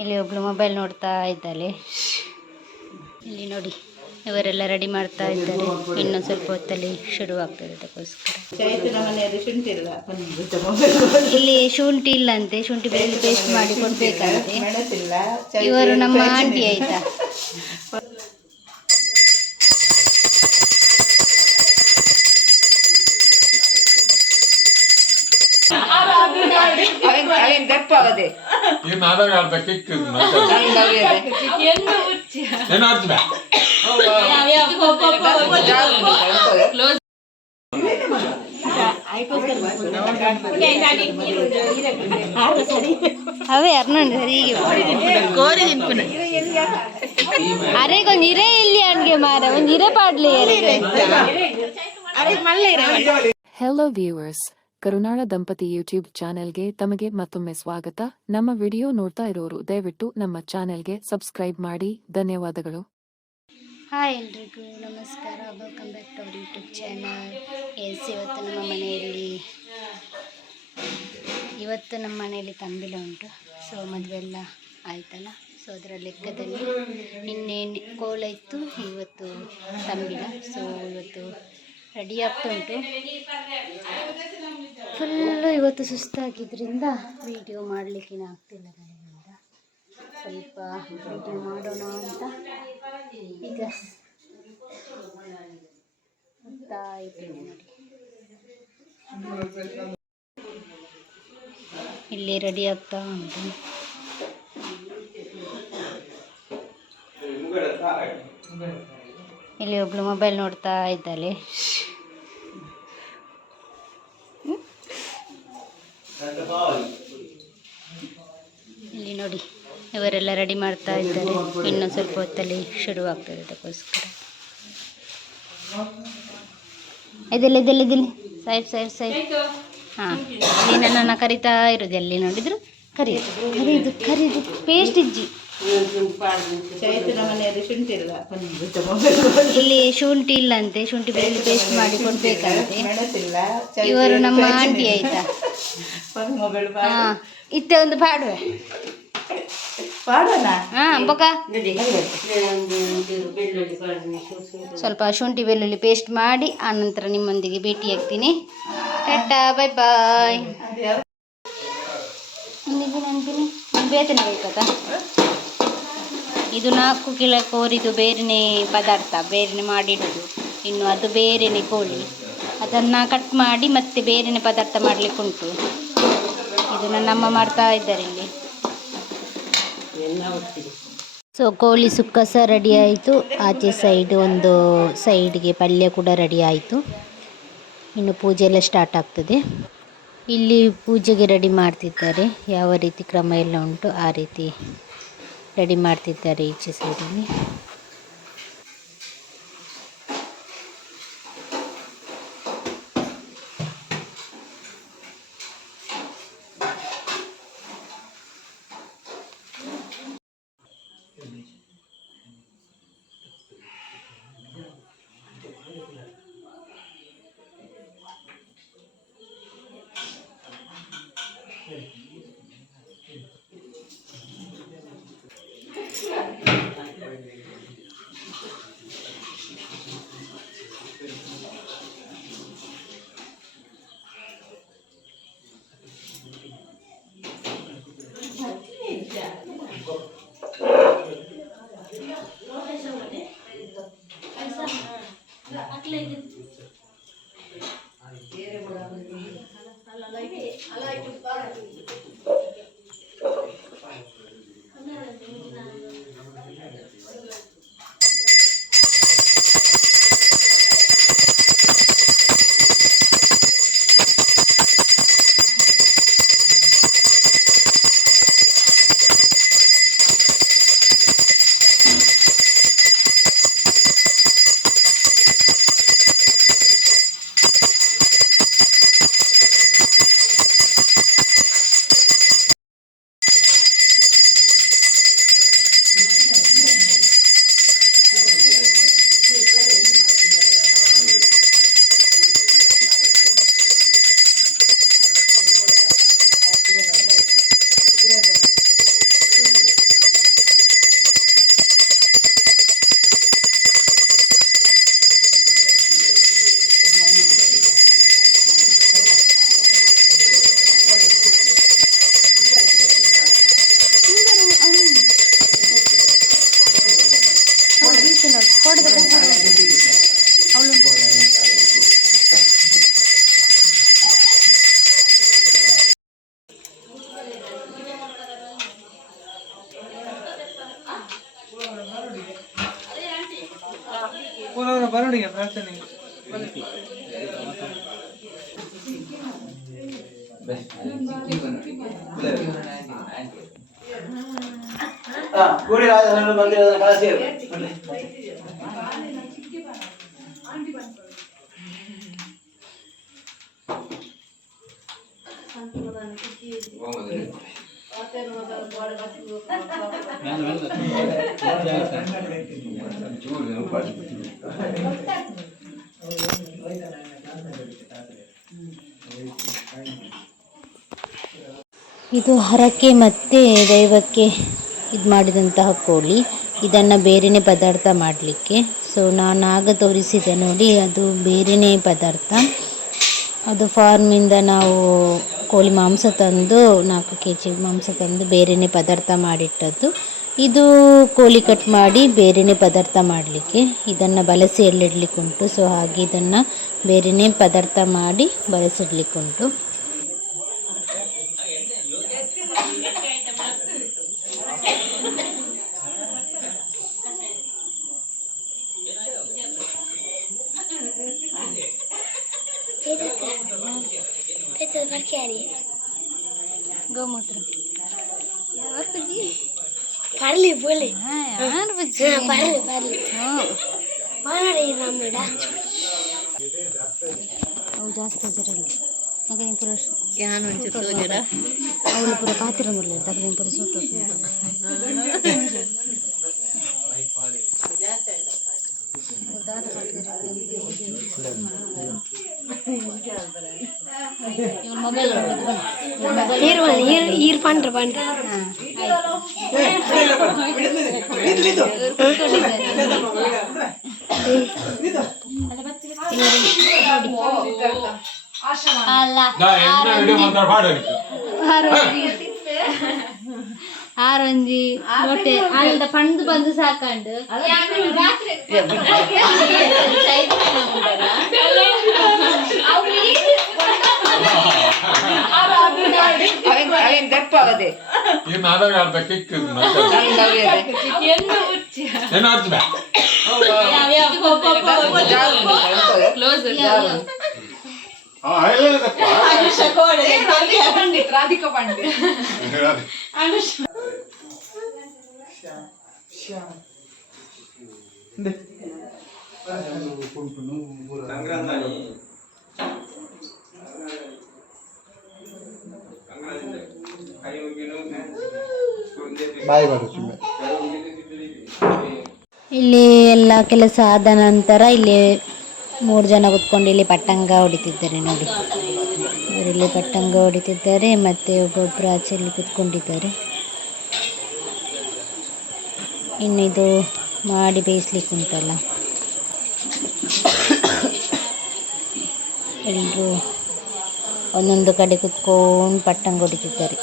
ಇಲ್ಲಿ ಒಬ್ಳು ಮೊಬೈಲ್ ನೋಡ್ತಾ ಇದ್ದಾಳೆ. ಇಲ್ಲಿ ನೋಡಿ ಇವರೆಲ್ಲ ರೆಡಿ ಮಾಡ್ತಾ ಇದ್ದಾರೆ. ಇನ್ನು ಸ್ವಲ್ಪ ಹೊತ್ತಲ್ಲಿ ಶುರುವಾಗ್ತದೆ. ಅದಕ್ಕೋಸ್ಕರ ಇಲ್ಲಿ ಶುಂಠಿ ಇಲ್ಲಂತೆ, ಶುಂಠಿ ಬೆಳ್ಳುಳ್ಳಿ ಪೇಸ್ಟ್ ಮಾಡಿ ಕೊಡ್ಬೇಕಂತೆ. ಇವರು ನಮ್ಮ ಆಂಟಿ ಆಯ್ತಾ. అవే అర్నండి కోరి తింపున అరే కొంచెం ఇరే ఇల్లి అడిగే మార కొంచెం ఇరే పాటలు Hello viewers, ಕರುನಾಳ ದಂಪತಿ ಯೂಟ್ಯೂಬ್ ಚಾನೆಲ್ಗೆ ತಮಗೆ ಮತ್ತೊಮ್ಮೆ ಸ್ವಾಗತ. ನಮ್ಮ ವಿಡಿಯೋ ನೋಡ್ತಾ ಇರೋರು ದಯವಿಟ್ಟು ನಮ್ಮ ಚಾನೆಲ್ಗೆ ಸಬ್ಸ್ಕ್ರೈಬ್ ಮಾಡಿ. ಧನ್ಯವಾದಗಳು. ಹಾಯ್ ಎಲ್ರಿಗೂ ನಮಸ್ಕಾರ. Welcome back to our YouTube channel. ಇವತ್ತು ನಮ್ಮ ಮನೆಯಲ್ಲಿ ತಂಬಿಲ ಉಂಟು. ಸೊ ಮದುವೆ ಎಲ್ಲ ಆಯ್ತಲ್ಲ, ಸೊ ಅದರ ಲೆಕ್ಕದಲ್ಲಿ ಇನ್ನೇನು ಕೋಲ ಇತ್ತು, ಇವತ್ತು ತಂಬಿಲ. ಸೊ ಇವತ್ತು ರೆಡಿ ಆಗ್ತಾ ಉಂಟು. ಫುಲ್ಲು ಇವತ್ತು ಸುಸ್ತಾಗಿದ್ದರಿಂದ ವಿಡಿಯೋ ಮಾಡಲಿಕ್ಕೆ ಆಗ್ತಿಲ್ಲ. ನನಗಿಂದ ಸ್ವಲ್ಪ ವಿಡಿಯೋ ಮಾಡೋಣ ಅಂತ ಈಗ ಇದ್ದೀನಿ ನೋಡಿ. ಇಲ್ಲಿ ರೆಡಿ ಆಗ್ತಾ ಉಂಟು. ಇಲ್ಲಿ ಒಬ್ಳು ಮೊಬೈಲ್ ನೋಡ್ತಾ ಇದ್ದಾಳೆ. ಇಲ್ಲಿ ನೋಡಿ ಇವರೆಲ್ಲ ರೆಡಿ ಮಾಡ್ತಾ ಇದ್ದಾರೆ. ಇನ್ನು ಸ್ವಲ್ಪ ಹೊತ್ತಲ್ಲಿ ಶುರುವಾಗ್ತದೆ. ಅದಕ್ಕೋಸ್ಕರ ಇದೆಲ್ಲ ಸೈಡ್ ಸೈಡ್ ಸೈಡ್. ಹಾಂ, ಇಲ್ಲಿ ನನ್ನನ್ನು ಕರಿತಾ ಇರೋದು. ಎಲ್ಲಿ ನೋಡಿದ್ರು ಕರೀದು ಪೇಸ್ಟ್ ಇಜ್ಜಿ. ಇಲ್ಲಿ ಶುಂಠಿ ಇಲ್ಲಂತೆ, ಶುಂಠಿ ಬೆಳ್ಳುಳ್ಳಿ ಪೇಸ್ಟ್ ಮಾಡಿ ಕೊಡ್ಬೇಕಂತೆ. ಇವರು ನಮ್ಮ ಆಂಟಿ ಆಯ್ತಾ. ಹಾಂ, ಇತ್ತೆ ಒಂದು ಪಾಡುವೆ ಬೊಕ ಸ್ವಲ್ಪ ಶುಂಠಿ ಬೆಳ್ಳುಳ್ಳಿ ಪೇಸ್ಟ್ ಮಾಡಿ ಆನಂತರ ನಿಮ್ಮೊಂದಿಗೆ ಭೇಟಿ ಆಗ್ತೀನಿ. Tata, bye bye. ಅಂತೀನಿ ಬೇತನೆ ಬೇಕದ. ಇದು 4 ಕಿಲೋ ಕೋರಿದು ಬೇರೆನೆ ಪದಾರ್ಥ, ಬೇರೆನೆ ಮಾಡಿಡೋದು. ಇನ್ನು ಅದು ಬೇರೆನೆ ಕೋಳಿ, ಅದನ್ನು ಕಟ್ ಮಾಡಿ ಮತ್ತೆ ಬೇರೆನೆ ಪದಾರ್ಥ ಮಾಡಲಿಕ್ಕೆ ಉಂಟು. ಇದು ನನ್ನಮ್ಮ ಮಾಡ್ತಾ ಇದ್ದಾರೆ ಇಲ್ಲಿ. ಸೊ ಕೋಳಿ ಸುಕ್ಕ ಸಹ ರೆಡಿ ಆಯಿತು. ಆಚೆ ಸೈಡ್ ಒಂದು ಸೈಡ್ಗೆ ಪಲ್ಯ ಕೂಡ ರೆಡಿ ಆಯಿತು. ಇನ್ನು ಪೂಜೆ ಎಲ್ಲ ಸ್ಟಾರ್ಟ್ ಆಗ್ತದೆ. ಇಲ್ಲಿ ಪೂಜೆಗೆ ರೆಡಿ ಮಾಡ್ತಿದ್ದಾರೆ. ಯಾವ ರೀತಿ ಕ್ರಮ ಎಲ್ಲ ಉಂಟು ಆ ರೀತಿ ರೆಡಿ ಮಾಡ್ತಿದ್ದಾರೆ ಈಚೆ ಸೈಡಲ್ಲಿ. ಬರೋಣಿಗೆ ಪ್ರಾರ್ಥನೆ ಕೂಡಿ ಬಂದಿರೋದ ಕಳಿಸಿ ಇದು ಹರಕೆ ಮತ್ತು ದೈವಕ್ಕೆ ಇದು ಮಾಡಿದಂತಹ ಕೋಳಿ. ಇದನ್ನು ಬೇರೆಯೇ ಪದಾರ್ಥ ಮಾಡಲಿಕ್ಕೆ. ಸೊ ನಾನು ಆಗ ತೋರಿಸಿದೆ ನೋಡಿ, ಅದು ಬೇರೆಯೇ ಪದಾರ್ಥ. ಅದು ಫಾರ್ಮಿಂದ ನಾವು ಕೋಳಿ ಮಾಂಸ ತಂದು 4 kg ಮಾಂಸ ತಂದು ಬೇರೆಯೇ ಪದಾರ್ಥ ಮಾಡಿಟ್ಟದ್ದು. ಇದು ಕೋಳಿ ಕಟ್ ಮಾಡಿ ಬೇರೆಯೇ ಪದಾರ್ಥ ಮಾಡಲಿಕ್ಕೆ. ಇದನ್ನು ಬಲಸಿ ಎಲ್ಲಿಡಲಿಕ್ಕುಂಟು. ಸೊ ಹಾಗೆ ಇದನ್ನು ಬೇರೆಯೇ ಪದಾರ್ಥ ಮಾಡಿ ಬಲಸಿಡ್ಲಿಕ್ಕುಂಟು. गौमूत्र पारली बोले पारली पारली मानाडे नम्मेडा ಅವು ಜಾಸ್ತಿ ಅದರಲ್ಲಿ ಮಗ ಪುರ ಯಾನು ಸೋಜರ ಅವಳು ಪುರ ಪಾತಿರೊಂದಿಲ್ಲ ತಗಲಿನ ಪುರ ಸೋತು ಮೊಬೈಲ್ ಈರ್ ಪಂಡ್ರ ಪಂಡ್ರ ಆರೊಂಜಿ ಮೊಟ್ಟೆ ಅಲ್ದ ಪಂದು ಬಂದು ಸಾಕಂಡು ದಪ್ಪಾಗದೆ ರಾಧಿಕಾ ಪಾಂಡೆ ಇಲ್ಲಿ ಎಲ್ಲ ಕೆಲಸ ಆದ ನಂತರ ಇಲ್ಲಿ 3 ಜನ ಕೂತ್ಕೊಂಡು ಇಲ್ಲಿ ಪಟ್ಟಂಗ ಹೊಡಿತಿದ್ದಾರೆ ನೋಡಿ. ಇವರಲ್ಲಿ ಪಟ್ಟಂಗ ಹೊಡಿತಿದ್ದಾರೆ ಮತ್ತು ಒಬ್ಬೊಬ್ಬರು ಆಚೆಯಲ್ಲಿ ಕೂತ್ಕೊಂಡಿದ್ದಾರೆ. ಇನ್ನಿದು ಮಾಡಿ ಬೇಯಿಸ್ಲಿಕ್ಕೆ ಉಂಟಲ್ಲ, ಎಲ್ಲರೂ ಒಂದೊಂದು ಕಡೆ ಕೂತ್ಕೊಂಡು ಪಟ್ಟಂಗ ಹೊಡಿತಿದ್ದಾರೆ.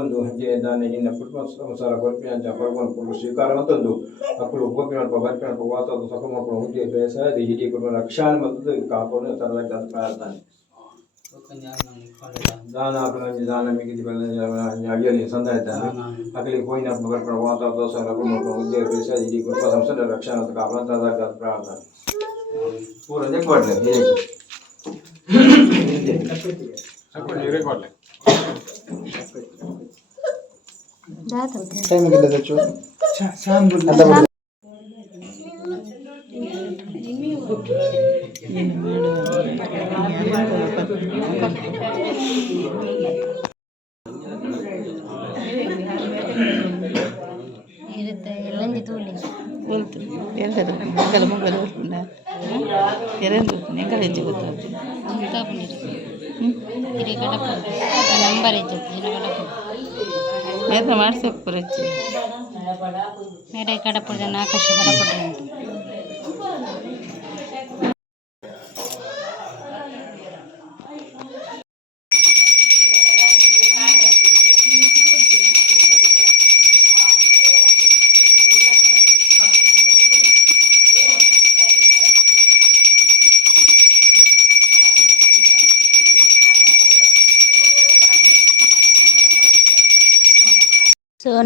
ಒಂದು ಹೆಜ್ಜೆಯನ್ನ ಕುಟುಂಬ ಸಂಸಾರ ಗೊಪ್ಪಿನ ಭಗವಂತ ಸ್ವೀಕಾರ ಮತ್ತೊಂದು ಮಕ್ಕಳು ಗೋಪಿನ ಬರ್ಪಿನ ವಾತಾವರಣ ಸಕ ಮಕ್ಕಳು ಹುದ್ದೆ ಬೇಸಾಯ ಹಿಡಿ ಕುಟುಂಬ ರಕ್ಷಣೆ ಮತ್ತು ಕಾಪಾಡು ತರವಾಗಿ ಪ್ರಾರ್ಥನೆ ದಾನ ದಾನ ಮಿಗಿದಿ ಅಡಿಯಲ್ಲಿ ಸಂದ ಇದ್ದಾನೆ ಅಕಲಿಗೆ ಹೋಯಿನ ಬರ್ಪಿನ ವಾತಾವರಣ ಸಕ ಮಕ್ಕಳು ಹುದ್ದೆ ಬೇಸಾಯ ಹಿಡಿ ಕುಟುಂಬ ಸಂಸಾರ ರಕ್ಷಣೆ ಮತ್ತು ಕಾಪಾಡು ತರವಾಗಿ ಪ್ರಾರ್ಥನೆ ಪೂರ ಕೊಡ್ಲೆ ಇರುತ್ತೆ ಎಲ್ಲಂಜಿ ತೂಲಿ ಎಂಕಲ ಮೊಬೈಲ್ ಓಡ್ಕೊಂಡ ಎರಡು ಎಂಕಲ ಹೆಚ್ಚು ಗೊತ್ತಾಗ್ತದೆ ಇರೇ ಕಡಪ ನಂಬರ್ ಇದ್ದದ್ದು ಇರ ಕಡಪ ಮೇತ್ರ ಮಾಡ್ಸೋಕೆ ಪುರಚ್ಚಿ ಮೇರೆ ಕಡಪುಡ ಆಕಾಶ ಕಡಪುಡ ಉಂಟು.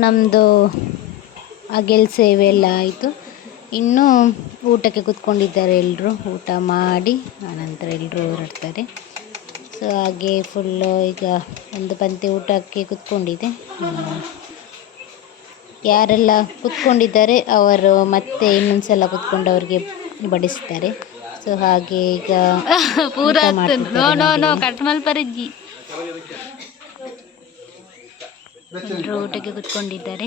ನಮ್ಮದು ಅಗೆಲ್ ಸೇವೆ ಎಲ್ಲ ಆಯಿತು. ಇನ್ನು ಊಟಕ್ಕೆ ಕೂತ್ಕೊಂಡಿದ್ದಾರೆ ಎಲ್ಲರೂ. ಊಟ ಮಾಡಿ ಆನಂತರ ಎಲ್ಲರೂ ಹೊರಡ್ತಾರೆ. ಸೊ ಹಾಗೆ ಫುಲ್ಲು ಈಗ ಒಂದು ಪಂಕ್ತಿ ಊಟಕ್ಕೆ ಕೂತ್ಕೊಂಡಿದೆ. ಯಾರೆಲ್ಲ ಕೂತ್ಕೊಂಡಿದ್ದಾರೆ ಅವರು ಮತ್ತೆ ಇನ್ನೊಂದು ಸಲ ಕೂತ್ಕೊಂಡು ಅವ್ರಿಗೆ ಬಡಿಸ್ತಾರೆ. ಸೊ ಹಾಗೆ ಈಗ ಎಲ್ಲರೂ ಊಟಕ್ಕೆ ಕೂತ್ಕೊಂಡಿದ್ದಾರೆ.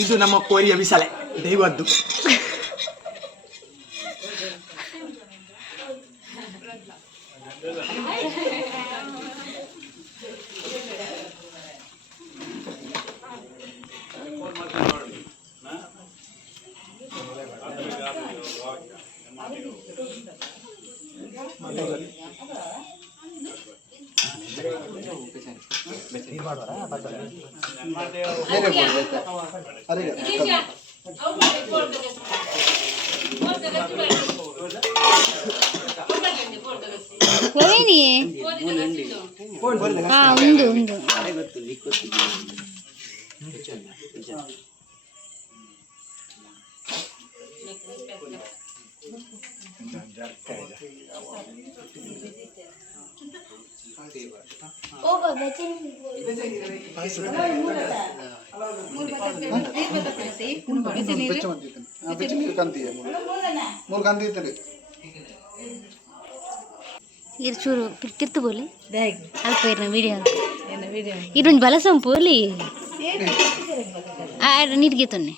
ಇದು ನಮ್ಮ ಕೋರಿಯ ಬಿಸಲೆ ದೈವದ್ದು. ఉంది ಚೂರು ಕಿತ್ತು ಬೋಲಿ ಅಲ್ಪ ಇರ ವಿಡಿಯೋ ಇರೊಂದು ಬಲಸಂ ಪೋಲಿ ನೀರಿಗೆ ತೊನ್ನೆ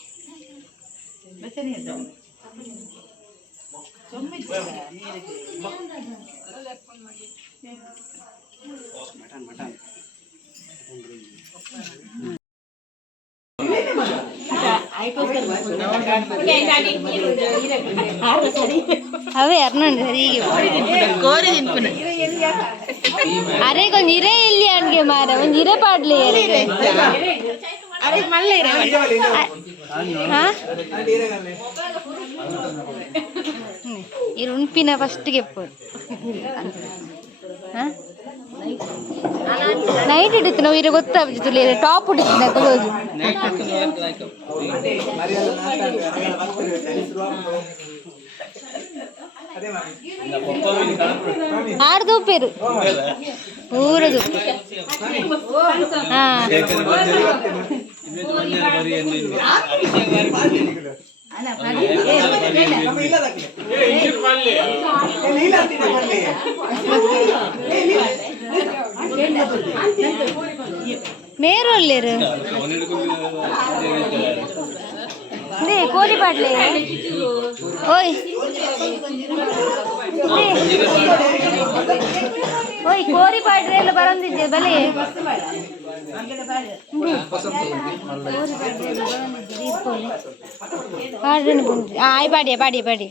అవే అర్నండి ಕೋರಿ ತಿನ್ಪುನ ಅರೆ ಕೊಂಚ ಇರೇ ಇಲ್ಲಿ ಅನ್ಗೆ ಮಾರ ಒಂದು ಇರೇ ಪಾಡ್ಲಿ ಅರೆ ಮಲ್ಲ ಇರ ಇರು ಉಣ್ಪಿನ ಫಸ್ಟ್ಗೆ ಎಪ್ಪೋಡು ನೈಟ್ ಹಿಡಿತು ನಾವು ಇರೋ ಗೊತ್ತಾಗ್ತದೆ ಟಾಪ್ ಹಿಡಿತು ತಗೋದು ಆಡ್ದು ಉಪ್ಪೇರು ಪೂರದು ಮೇರು ಅಲ್ಲೇರು ಕೋಳಿ ಪಾಡ್ಲೆ ಓಯ್ ಓಯ್ ಕೋರಿ ಪಾಡ್ರೆ ಎಲ್ಲ ಬರಂದಿದ್ದೆ ಬಲೆ ಆಯ್ ಪಾಡಿಯ ಪಾಡಿ ಪಾಡಿ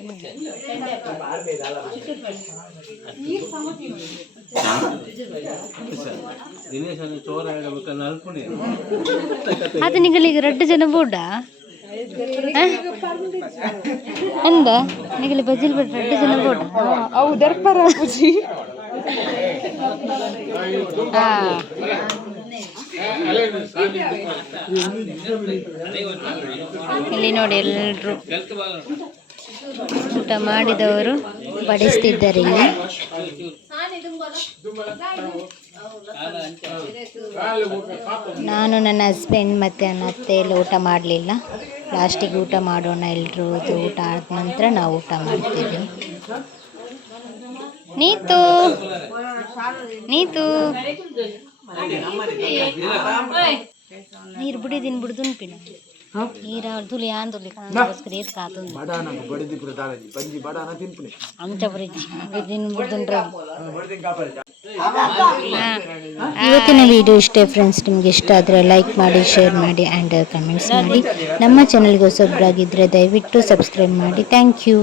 ಅದು ನಿಗಳಿಗೆ 2 ಜನ ಬೋಡ ಎಂದ ನಿಗಲಿ ಬಜಿಲ್ ಬಿಟ್ಟು 2 ಜನ ಬೋಡ ಅವು ದರ್ಪರ ಪೂಜಿ ಇಲ್ಲಿ ನೋಡಿ ಎಲ್ಲರೂ ಊಟ ಮಾಡಿದವರು ಬಡಿಸ್ತಿದ್ದಾರೆ ಇಲ್ಲಿ. ನಾನು ನನ್ನ ಹಸ್ಬೆಂಡ್ ಮತ್ತು ನನ್ನ ಅತ್ತೆ ಎಲ್ಲ ಊಟ ಮಾಡಲಿಲ್ಲ. ಲಾಸ್ಟಿಗೆ ಊಟ ಮಾಡೋಣ ಎಲ್ಲರೂ, ಊಟ ಆದ ನಂತರ ನಾವು ಊಟ ಮಾಡ್ತೀವಿ. ನೀತು ನೀರು ಬಿಡಿದಿನ ಬಿಡ್ದು ಉಂಪಿನ ನೀರ ತುಲಿ ಆನ್ ತುಲಿ ಕಾಸ್ಕರ ಏತ್ ಕಾತುಂದು ಅಂಚ ಬರಿಜಿ ದಿನ ಬಿಡ್ದುಂಡ್ರೆ. ಇವತ್ತಿನ ವಿಡಿಯೋ ಇಷ್ಟೇ ಫ್ರೆಂಡ್ಸ್. ನಿಮ್ಗೆ ಇಷ್ಟ ಆದರೆ ಲೈಕ್ ಮಾಡಿ, ಶೇರ್ ಮಾಡಿ ಆ್ಯಂಡ್ ಕಮೆಂಟ್ಸ್ ಮಾಡಿ. ನಮ್ಮ ಚಾನಲ್ಗೆ ಹೊಸಬ್ರಾಗಿದ್ದರೆ ದಯವಿಟ್ಟು ಸಬ್ಸ್ಕ್ರೈಬ್ ಮಾಡಿ. Thank you.